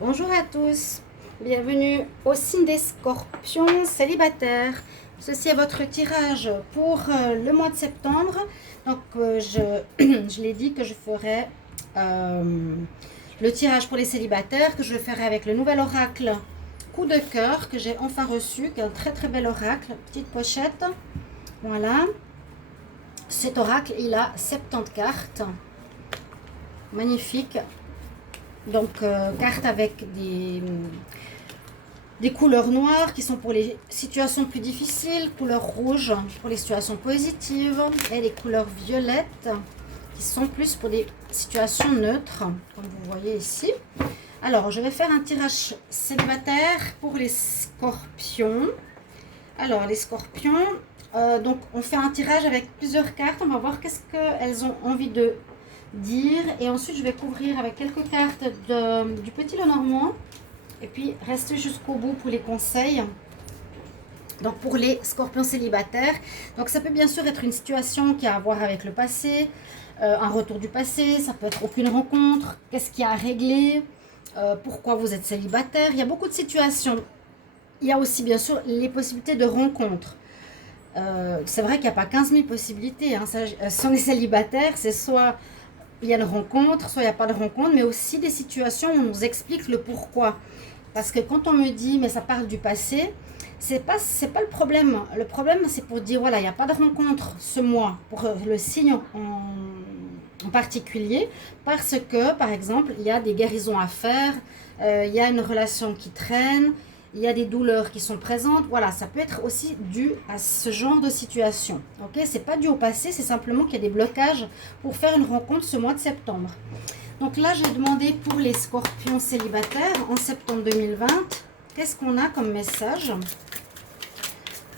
Bonjour à tous, bienvenue au signe des scorpions célibataires. Ceci est votre tirage pour le mois de septembre. Donc je l'ai dit que je ferai le tirage pour les célibataires, que je le ferai avec le nouvel oracle coup de cœur que j'ai enfin reçu, qui est un très très bel oracle, petite pochette. Voilà, cet oracle il a 70 cartes, magnifique. Donc, cartes avec des couleurs noires qui sont pour les situations plus difficiles, couleur rouge pour les situations positives et les couleurs violettes qui sont plus pour des situations neutres, comme vous voyez ici. Alors, je vais faire un tirage célibataire pour les scorpions. Alors, les scorpions, donc on fait un tirage avec plusieurs cartes. On va voir qu'est-ce qu'elles ont envie de dire, et ensuite je vais couvrir avec quelques cartes du Petit Lenormand et puis rester jusqu'au bout pour les conseils. Donc pour les scorpions célibataires, donc ça peut bien sûr être une situation qui a à voir avec le passé, un retour du passé, ça peut être aucune rencontre, qu'est-ce qu'il y a à régler, pourquoi vous êtes célibataire. Il y a beaucoup de situations. Il y a aussi bien sûr les possibilités de rencontres. C'est vrai qu'il n'y a pas 15 000 possibilités, hein. Si on est célibataire, c'est soit il y a une rencontre, soit il n'y a pas de rencontre, mais aussi des situations où on nous explique le pourquoi. Parce que quand on me dit, mais ça parle du passé, c'est pas le problème. Le problème, c'est pour dire, voilà, il n'y a pas de rencontre ce mois, pour le signe en particulier, parce que, par exemple, il y a des guérisons à faire, il y a une relation qui traîne, il y a des douleurs qui sont présentes. Voilà, ça peut être aussi dû à ce genre de situation. Ok, c'est pas dû au passé, c'est simplement qu'il y a des blocages pour faire une rencontre ce mois de septembre. Donc là, j'ai demandé pour les scorpions célibataires en septembre 2020. Qu'est-ce qu'on a comme message?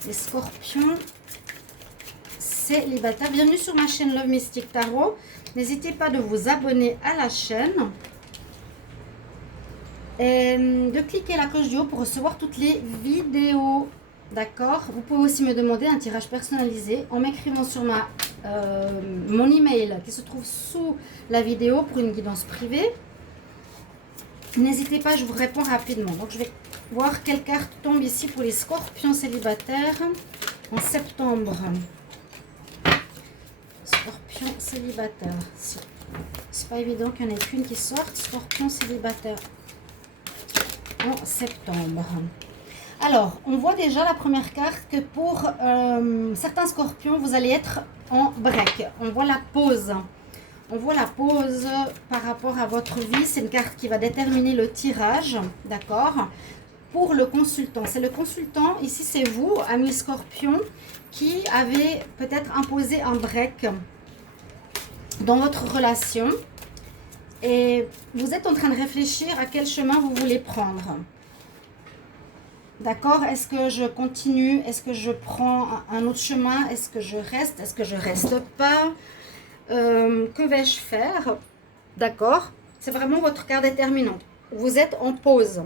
Les scorpions célibataires. Bienvenue sur ma chaîne Love Mystic Tarot. N'hésitez pas de vous abonner à la chaîne. Et de cliquer la cloche du haut pour recevoir toutes les vidéos. D'accord? Vous pouvez aussi me demander un tirage personnalisé en m'écrivant sur mon email qui se trouve sous la vidéo pour une guidance privée. N'hésitez pas, je vous réponds rapidement. Donc je vais voir quelle carte tombe ici pour les scorpions célibataires en septembre. Scorpions célibataires. C'est pas évident qu'il n'y en ait qu'une qui sorte. Scorpions célibataires en septembre. Alors, on voit déjà la première carte que pour certains scorpions, vous allez être en break. On voit la pause. On voit la pause par rapport à votre vie. C'est une carte qui va déterminer le tirage, d'accord? Pour le consultant. C'est le consultant, ici c'est vous, ami scorpion, qui avez peut-être imposé un break dans votre relation. Et vous êtes en train de réfléchir à quel chemin vous voulez prendre. D'accord? Est-ce que je continue? Est-ce que je prends un autre chemin? Est-ce que je reste? Est-ce que je reste pas? Que vais-je faire? D'accord? C'est vraiment votre carte déterminante. Vous êtes en pause,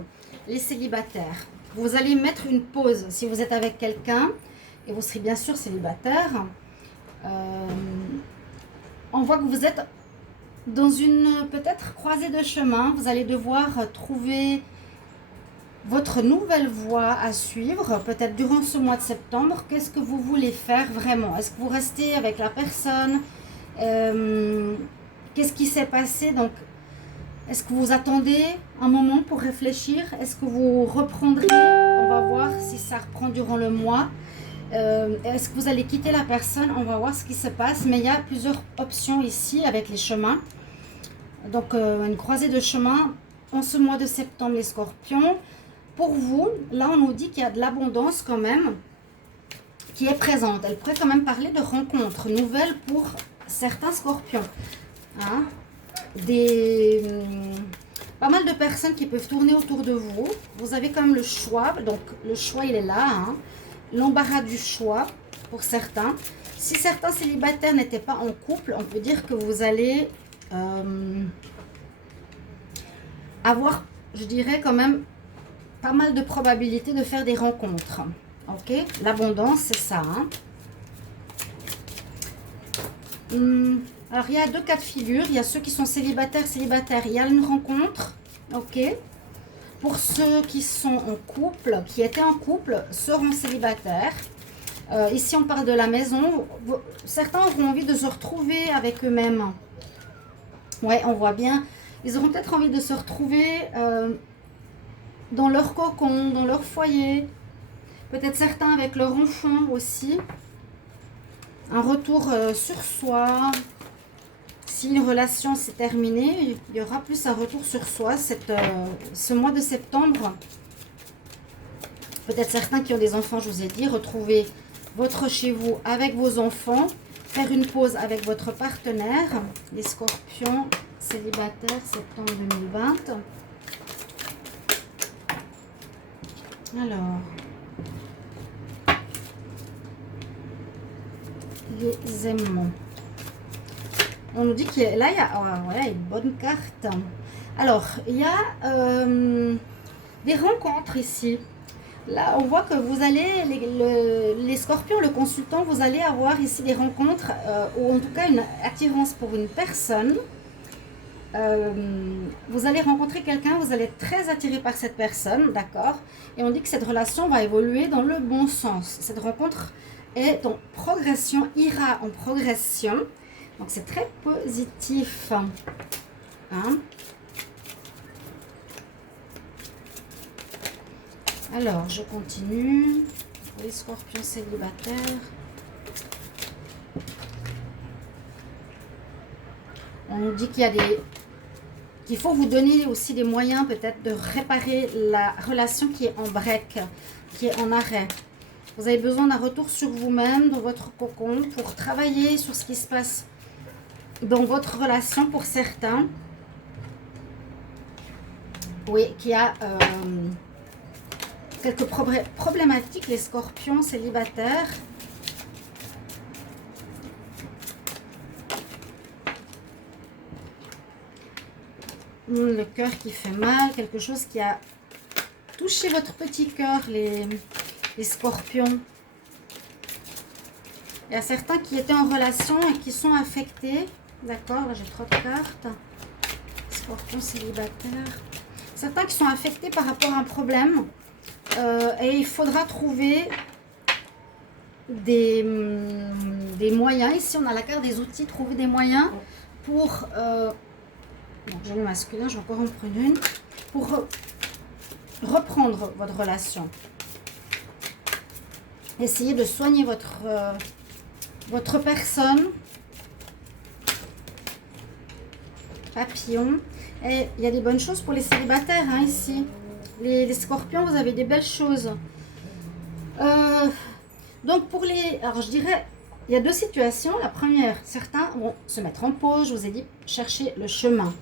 les célibataires. Vous allez mettre une pause si vous êtes avec quelqu'un et vous serez bien sûr célibataire. On voit que vous êtes dans une peut-être croisée de chemin. Vous allez devoir trouver votre nouvelle voie à suivre, peut-être durant ce mois de septembre. Qu'est-ce que vous voulez faire vraiment? Est-ce que vous restez avec la personne? Qu'est-ce qui s'est passé? Donc, est-ce que vous attendez un moment pour réfléchir? Est-ce que vous reprendrez? On va voir si ça reprend durant le mois. Est-ce que vous allez quitter la personne? On va voir ce qui se passe. Mais il y a plusieurs options ici avec les chemins. Donc, une croisée de chemins en ce mois de septembre, les scorpions. Pour vous, là, on nous dit qu'il y a de l'abondance quand même qui est présente. Elle pourrait quand même parler de rencontres nouvelles pour certains scorpions. Hein? Pas mal de personnes qui peuvent tourner autour de vous. Vous avez quand même le choix. Donc, le choix, il est là. Hein? L'embarras du choix pour certains. Si certains célibataires n'étaient pas en couple, on peut dire que vous allez avoir, je dirais quand même, pas mal de probabilités de faire des rencontres. Ok, l'abondance, c'est ça. Hein. Alors, il y a deux cas de figure. Il y a ceux qui sont célibataires. Il y a une rencontre. Ok. Pour ceux qui sont en couple, qui étaient en couple, seront célibataires. Ici, on parle de la maison. Certains auront envie de se retrouver avec eux-mêmes. Ouais, on voit bien. Ils auront peut-être envie de se retrouver dans leur cocon, dans leur foyer. Peut-être certains avec leur enfant aussi. Un retour sur soi. Si une relation s'est terminée, il y aura plus un retour sur soi ce mois de septembre. Peut-être certains qui ont des enfants, je vous ai dit, retrouver votre chez vous avec vos enfants, faire une pause avec votre partenaire, les scorpions célibataires, septembre 2020. Alors, les aimants. On nous dit qu'il y a, là, il y a voilà, une bonne carte. Alors, il y a des rencontres ici. Là, on voit que vous allez, les scorpions, le consultant, vous allez avoir ici des rencontres, ou en tout cas une attirance pour une personne. Vous allez rencontrer quelqu'un, vous allez être très attiré par cette personne, d'accord? Et on dit que cette relation va évoluer dans le bon sens. Cette rencontre est en progression, ira en progression. Donc c'est très positif. Hein? Alors, je continue. Pour les scorpions célibataires. On nous dit qu'il y a qu'il faut vous donner aussi des moyens peut-être de réparer la relation qui est en break, qui est en arrêt. Vous avez besoin d'un retour sur vous-même, dans votre cocon, pour travailler sur ce qui se passe dans votre relation pour certains. Oui, qui a quelques problématiques, les scorpions célibataires. Le cœur qui fait mal, quelque chose qui a touché votre petit cœur, les scorpions. Il y a certains qui étaient en relation et qui sont affectés. D'accord, là j'ai trop de cartes. Scorpions célibataires. Certains qui sont affectés par rapport à un problème. Et il faudra trouver des moyens. Ici, on a la carte des outils. Trouver des moyens pour... donc, j'ai le masculin, je vais encore en prendre une. Pour reprendre votre relation. Essayez de soigner votre personne. Papillon. Et il y a des bonnes choses pour les célibataires, hein, ici. Les scorpions, vous avez des belles choses. Donc, pour les... Alors, je dirais, il y a deux situations. La première, certains vont se mettre en pause. Je vous ai dit, chercher le chemin.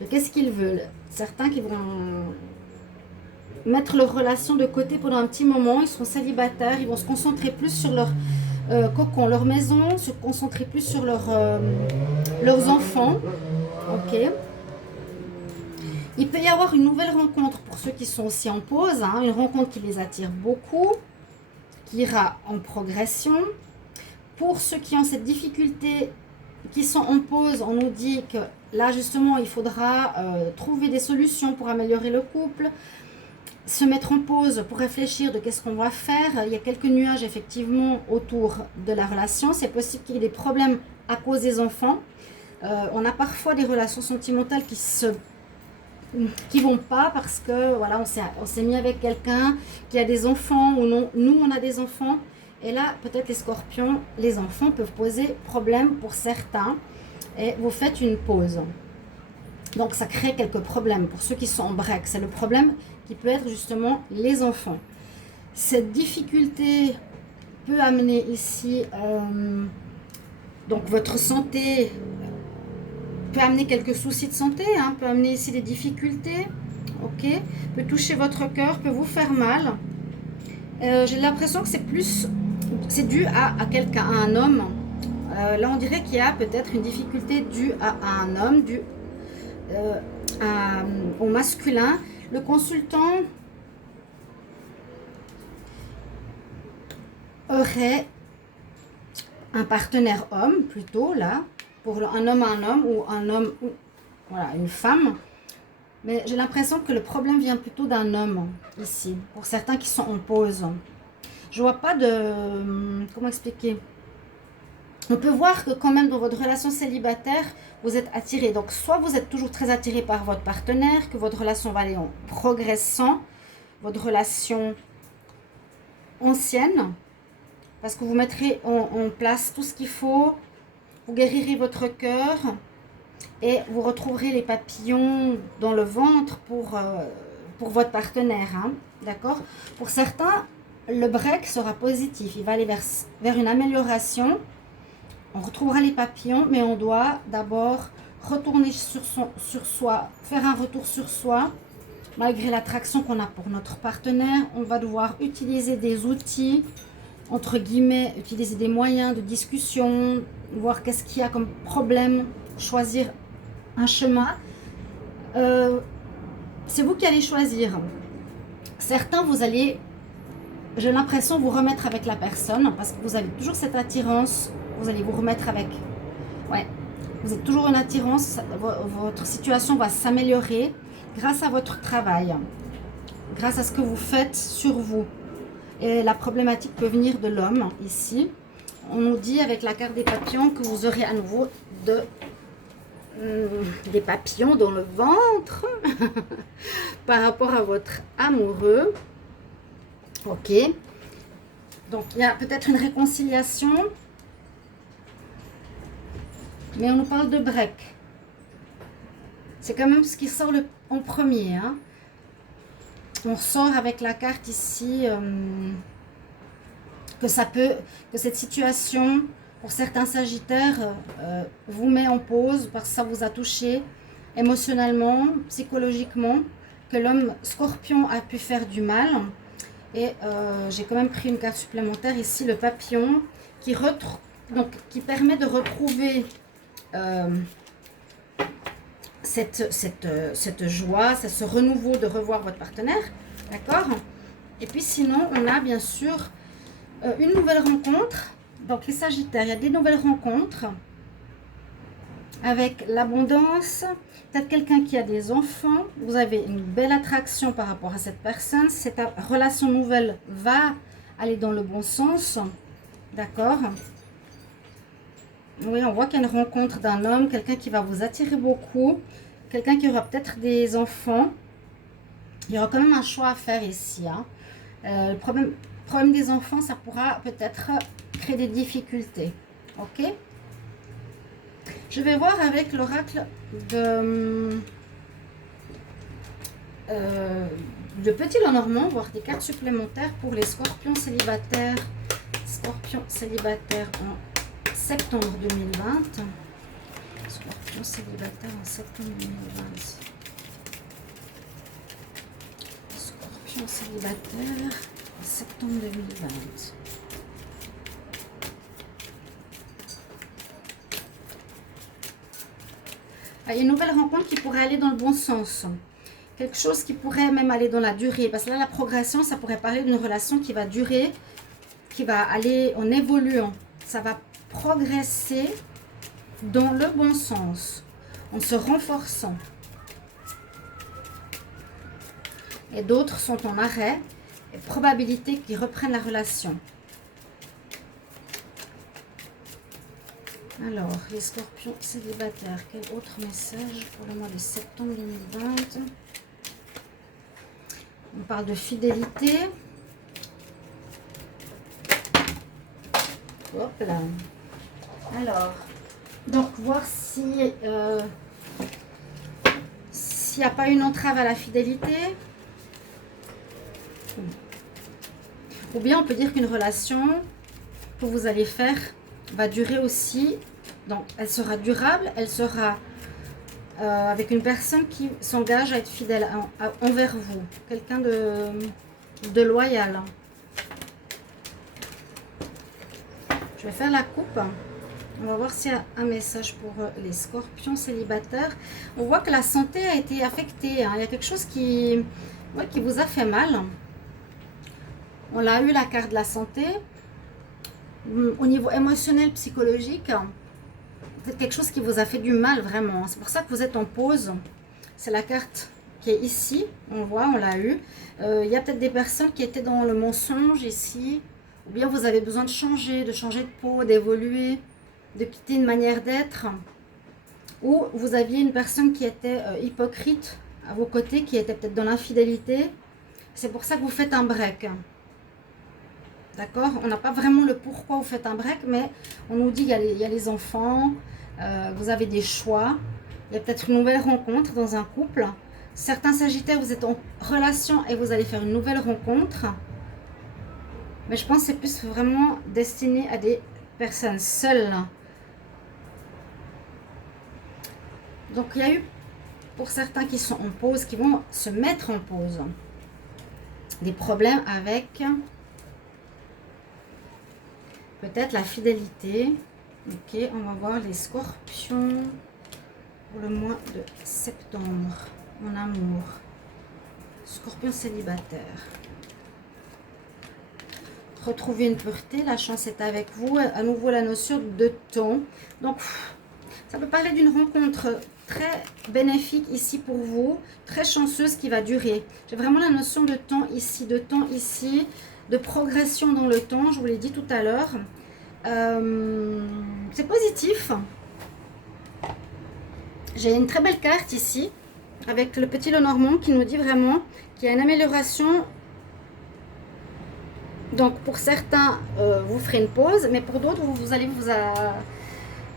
De qu'est-ce qu'ils veulent. Certains qui vont mettre leur relation de côté pendant un petit moment. Ils seront célibataires. Ils vont se concentrer plus sur leur cocon, leur maison. Se concentrer plus sur leurs enfants. Ok. Il peut y avoir une nouvelle rencontre pour ceux qui sont aussi en pause, hein, une rencontre qui les attire beaucoup, qui ira en progression. Pour ceux qui ont cette difficulté, qui sont en pause, on nous dit que là justement il faudra trouver des solutions pour améliorer le couple, se mettre en pause pour réfléchir de qu'est-ce qu'on va faire. Il y a quelques nuages effectivement autour de la relation. C'est possible qu'il y ait des problèmes à cause des enfants. On a parfois des relations sentimentales qui vont pas parce que voilà, on s'est mis avec quelqu'un qui a des enfants ou non, nous on a des enfants, et là peut-être les scorpions, les enfants peuvent poser problème pour certains et vous faites une pause, donc ça crée quelques problèmes pour ceux qui sont en break. C'est le problème qui peut être justement les enfants. Cette difficulté peut amener ici donc votre santé, peut amener quelques soucis de santé, hein, peut amener ici des difficultés, ok, peut toucher votre cœur, peut vous faire mal. J'ai l'impression que c'est dû à quelqu'un, à un homme. Là, on dirait qu'il y a peut-être une difficulté due à un homme, due au masculin. Le consultant aurait un partenaire homme, plutôt là, pour un homme à un homme, ou un homme, ou voilà, une femme. Mais j'ai l'impression que le problème vient plutôt d'un homme ici, pour certains qui sont en pause. Je vois pas de... Comment expliquer? On peut voir que quand même dans votre relation célibataire, vous êtes attiré. Donc soit vous êtes toujours très attiré par votre partenaire, que votre relation va aller en progressant, votre relation ancienne, parce que vous mettrez en place tout ce qu'il faut, vous guérirez votre cœur et vous retrouverez les papillons dans le ventre pour votre partenaire. Hein, d'accord? Pour certains, le break sera positif. Il va aller vers une amélioration. On retrouvera les papillons, mais on doit d'abord retourner sur soi, faire un retour sur soi. Malgré l'attraction qu'on a pour notre partenaire, on va devoir utiliser des outils, entre guillemets, utiliser des moyens de discussion, voir qu'est-ce qu'il y a comme problème, choisir un chemin. C'est vous qui allez choisir. Certains, vous allez, j'ai l'impression, vous remettre avec la personne, parce que vous avez toujours cette attirance, vous allez vous remettre avec. Ouais, vous êtes toujours en attirance, votre situation va s'améliorer grâce à votre travail, grâce à ce que vous faites sur vous. Et la problématique peut venir de l'homme ici. On nous dit avec la carte des papillons que vous aurez à nouveau des papillons dans le ventre par rapport à votre amoureux. Ok. Donc il y a peut-être une réconciliation. Mais on nous parle de break. C'est quand même ce qui sort en premier. Hein. On sort avec la carte ici que cette situation, pour certains sagittaires, vous met en pause parce que ça vous a touché émotionnellement, psychologiquement, que l'homme scorpion a pu faire du mal. Et j'ai quand même pris une carte supplémentaire ici, le papillon, qui permet de retrouver cette joie, ce renouveau de revoir votre partenaire, d'accord? Et puis sinon, on a bien sûr une nouvelle rencontre. Donc les Sagittaires, il y a des nouvelles rencontres avec l'abondance, peut-être quelqu'un qui a des enfants, vous avez une belle attraction par rapport à cette personne, cette relation nouvelle va aller dans le bon sens, d'accord? Oui, on voit qu'il y a une rencontre d'un homme, quelqu'un qui va vous attirer beaucoup, quelqu'un qui aura peut-être des enfants. Il y aura quand même un choix à faire ici. Hein. Le problème des enfants, ça pourra peut-être créer des difficultés. Ok? Je vais voir avec l'oracle de Petit Lenormand, voir des cartes supplémentaires pour les scorpions célibataires. Scorpions célibataires en septembre 2020. Scorpion célibataire en septembre 2020. Scorpion célibataire en septembre 2020. Il y a une nouvelle rencontre qui pourrait aller dans le bon sens. Quelque chose qui pourrait même aller dans la durée. Parce que là, la progression, ça pourrait parler d'une relation qui va durer, qui va aller en évoluant. Ça va progresser dans le bon sens, en se renforçant. Et d'autres sont en arrêt, et probabilité qu'ils reprennent la relation. Alors, les scorpions célibataires, quel autre message pour le mois de septembre 2020? On parle de fidélité. Hop là. Alors, donc voir si s'il n'y a pas une entrave à la fidélité. Ou bien on peut dire qu'une relation que vous allez faire va durer aussi. Donc elle sera durable, elle sera avec une personne qui s'engage à être fidèle envers vous. Quelqu'un de loyal. Je vais faire la coupe. On va voir s'il y a un message pour les scorpions célibataires. On voit que la santé a été affectée. Hein. Il y a quelque chose qui vous a fait mal. On a eu la carte de la santé. Au niveau émotionnel, psychologique, c'est quelque chose qui vous a fait du mal vraiment. C'est pour ça que vous êtes en pause. C'est la carte ici, on voit, on l'a eu. Il y a peut-être des personnes qui étaient dans le mensonge ici. Ou bien vous avez besoin de changer de peau, d'évoluer, de quitter une manière d'être. Ou vous aviez une personne qui était hypocrite à vos côtés, qui était peut-être dans l'infidélité. C'est pour ça que vous faites un break. D'accord? On n'a pas vraiment le pourquoi vous faites un break, mais on nous dit qu'il y a les enfants, vous avez des choix, il y a peut-être une nouvelle rencontre dans un couple. Certains Sagittaires, vous êtes en relation et vous allez faire une nouvelle rencontre. Mais je pense que c'est plus vraiment destiné à des personnes seules. Donc il y a eu, pour certains qui sont en pause, qui vont se mettre en pause, des problèmes avec peut-être la fidélité. Ok, on va voir les scorpions pour le mois de septembre. Mon amour. Scorpion célibataire. Retrouver une pureté, la chance est avec vous. À nouveau la notion de temps. Donc, ça peut parler d'une rencontre très bénéfique ici pour vous, très chanceuse qui va durer. J'ai vraiment la notion de temps ici, de progression dans le temps, je vous l'ai dit tout à l'heure. C'est positif. J'ai une très belle carte ici, avec le petit Lenormand qui nous dit vraiment qu'il y a une amélioration. Donc pour certains, vous ferez une pause, mais pour d'autres, vous allez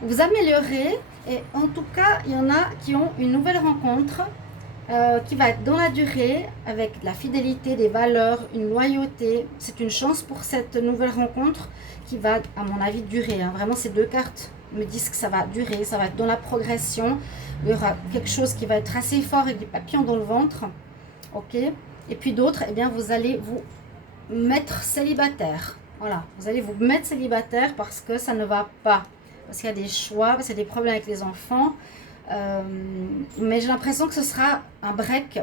vous améliorer. Et en tout cas, il y en a qui ont une nouvelle rencontre qui va être dans la durée, avec de la fidélité, des valeurs, une loyauté. C'est une chance pour cette nouvelle rencontre qui va, à mon avis, durer. Hein. Vraiment, ces deux cartes me disent que ça va durer, ça va être dans la progression. Il y aura quelque chose qui va être assez fort avec des papillons dans le ventre. Ok. Et puis d'autres, eh bien, vous allez vous mettre célibataire. Voilà, vous allez vous mettre célibataire parce que ça ne va pas. Parce qu'il y a des choix, parce qu'il y a des problèmes avec les enfants. Mais j'ai l'impression que ce sera un break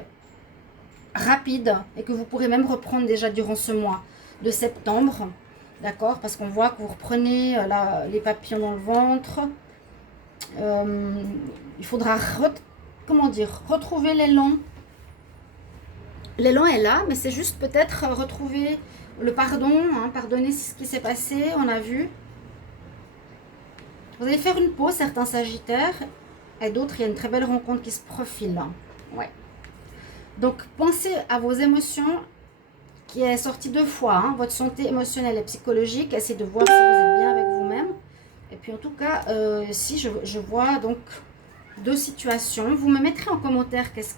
rapide et que vous pourrez même reprendre déjà durant ce mois de septembre. D'accord? Parce qu'on voit que vous reprenez les papillons dans le ventre. Il faudra, retrouver l'élan. L'élan est là, mais c'est juste peut-être retrouver le pardon. Hein, pardonner ce qui s'est passé, on a vu. Vous allez faire une pause, certains Sagittaires. Et d'autres, il y a une très belle rencontre qui se profile. Ouais. Donc, pensez à vos émotions qui est sortie 2 fois. Hein, votre santé émotionnelle et psychologique. Essayez de voir si vous êtes bien avec vous-même. Et puis, en tout cas, si je vois donc 2 situations. Vous me mettrez en commentaire qu'est-ce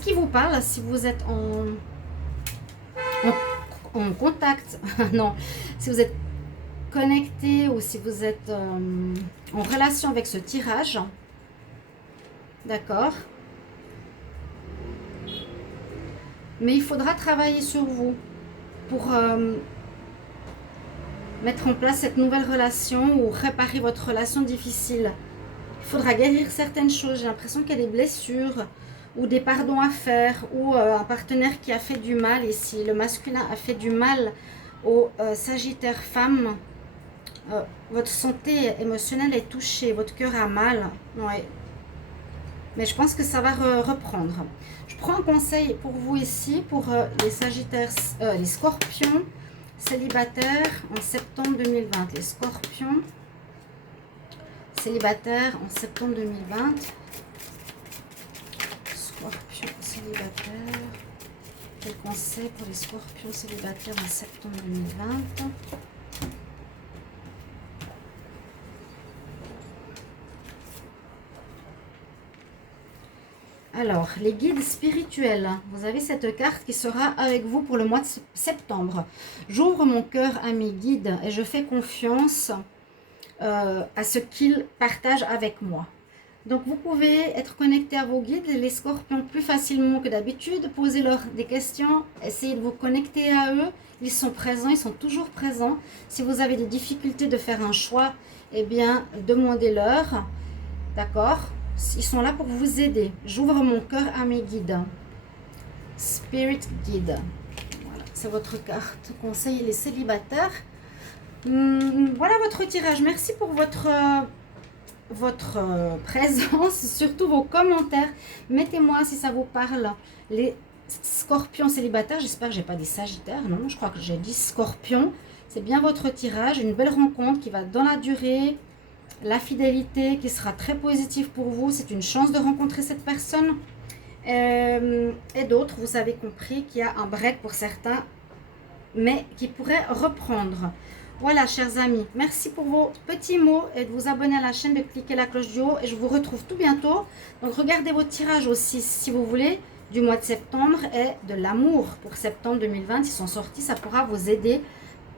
qui vous parle. Si vous êtes en contact. Non, si vous êtes connecté ou si vous êtes en relation avec ce tirage. D'accord? Mais il faudra travailler sur vous pour mettre en place cette nouvelle relation ou réparer votre relation difficile. Il faudra guérir certaines choses. J'ai l'impression qu'il y a des blessures ou des pardons à faire ou un partenaire qui a fait du mal ici. Le masculin a fait du mal au Sagittaire femme. Votre santé émotionnelle est touchée, votre cœur a mal. Ouais. Mais je pense que ça va reprendre. Je prends un conseil pour vous ici, pour les Sagittaires, les Scorpions célibataires en septembre 2020. Les Scorpions célibataires en septembre 2020. Scorpions célibataires. Quel conseil pour les Scorpions célibataires en septembre 2020? Alors, les guides spirituels. Vous avez cette carte qui sera avec vous pour le mois de septembre. J'ouvre mon cœur à mes guides et je fais confiance à ce qu'ils partagent avec moi. Donc, vous pouvez être connecté à vos guides, les Scorpions, plus facilement que d'habitude. Posez-leur des questions, essayez de vous connecter à eux. Ils sont présents, ils sont toujours présents. Si vous avez des difficultés de faire un choix, eh bien, demandez-leur. D'accord ? Ils sont là pour vous aider. J'ouvre mon cœur à mes guides. Spirit Guide. Voilà, c'est votre carte. Conseil les célibataires. Voilà votre tirage. Merci pour votre votre présence, surtout vos commentaires. Mettez-moi si ça vous parle. Les scorpions célibataires, j'espère que j'ai pas dit sagittaires, non, je crois que j'ai dit scorpion. C'est bien votre tirage, une belle rencontre qui va dans la durée, la fidélité qui sera très positive pour vous. C'est une chance de rencontrer cette personne. Et d'autres, vous avez compris qu'il y a un break pour certains, mais qui pourrait reprendre. Voilà, chers amis, merci pour vos petits mots et de vous abonner à la chaîne, de cliquer la cloche du haut et je vous retrouve tout bientôt. Donc regardez vos tirages aussi si vous voulez du mois de septembre et de l'amour pour septembre 2020. Ils sont sortis, ça pourra vous aider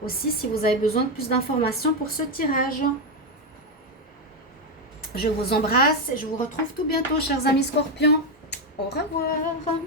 aussi si vous avez besoin de plus d'informations pour ce tirage. Je vous embrasse et je vous retrouve tout bientôt, chers amis scorpions. Au revoir.